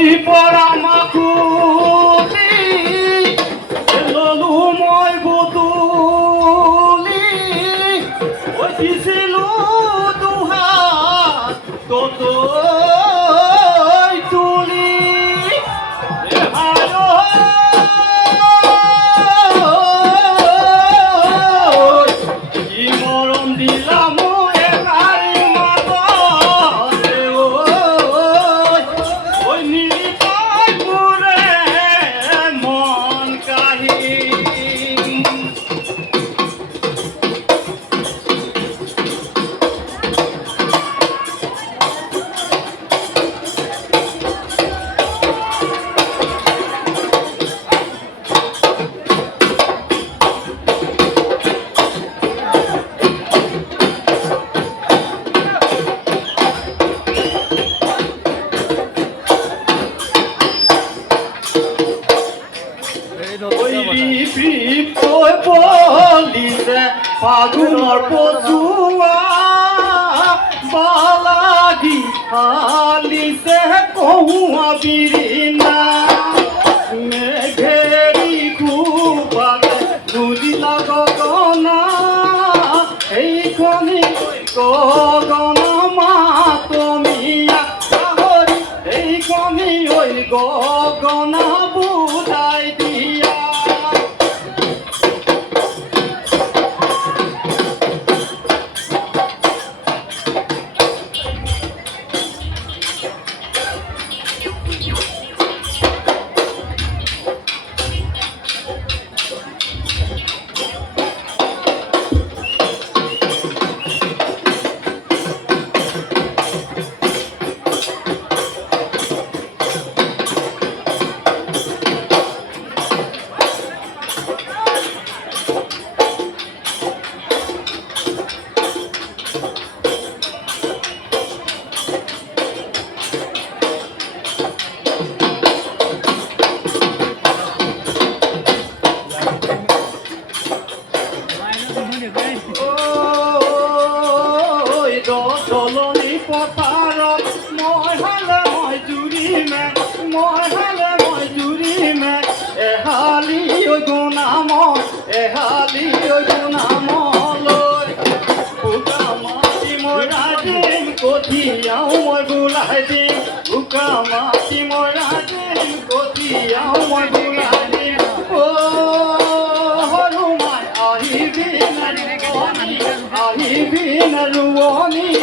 ভৰি পৰা মাকুলি ললো মই বদলি দিছিলো দুহাত ততৈ তুলি কি মৰম দিলা মই একাৰি মাজতে ঐ নিৰিপাই মোৰে মন কাহি তই বলিছে ফাগুনৰ পচুৱা বালাগি হালিছে কহুৱা বিৰিণা মেঘেৰি কুবালে নুদিলা গগনা এইখনি গগনা মাতমিয়া গাহৰি এইখনি ঐ গগনা বুজাই দিয়া দলনি পথাৰত মই হালে মই জুৰিমে এহালি গুণামলৈ বোকা মাটি মই ৰাজিম কঠিয়াও মই বোলাই দিম বোকা মাটি মই ৰাজিম কঠিয়াও মই বোলাই দিম হনুমান আহিবি ৰোৱনী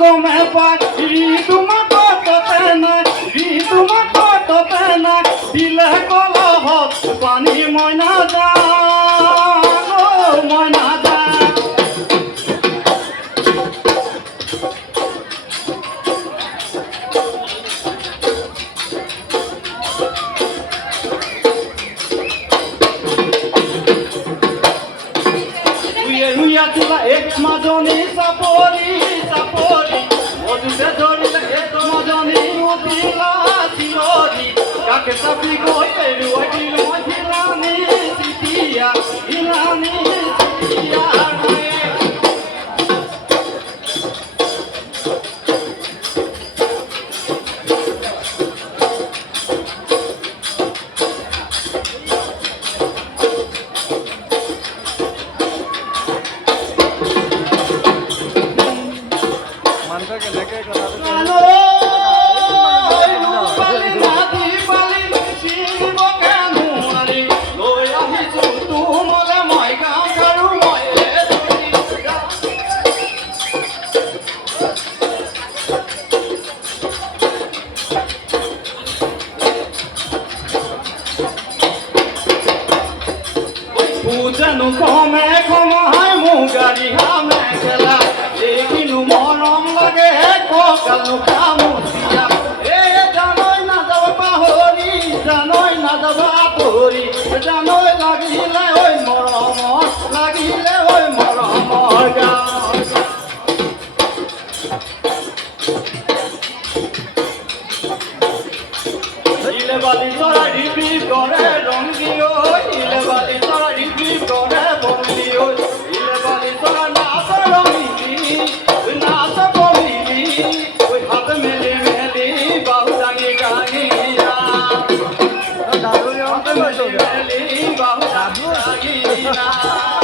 গমে পাই ঋতুমা কততে নাই দিলে কলহত পানী মই নাযাওঁ তোলা এক মাজনী চাপৰি মধুতে ধৰিলে এক মাজনী উঠিলা চিঞৰি কাকে চাপি গৈ এৰুৱাই দিলো মই হিলানি চিতিয়া জানো কমে কমাই মুগারি হামে খেলা দেখিনু মরম লাগে ককালু কামুচিয়া এ জানই না যাব পাহরি জানই না যাব পাহরি জানই লাগিলে ওই মরম লাগিলে ওই মরমৰ গান ইলে বালি চৰা রিপি করে রঙ্গিও ইলে বালি চৰা রিপি করে বঙ্গিও ইলে বালি চৰা নাচ রঙ্গিলি নাচ বলিলি ওই হাত মেলে মেলে বাহু ডাঙি ডাঙিয়া হাত মেলে মেলে বাহু ডাঙি ডাঙিয়া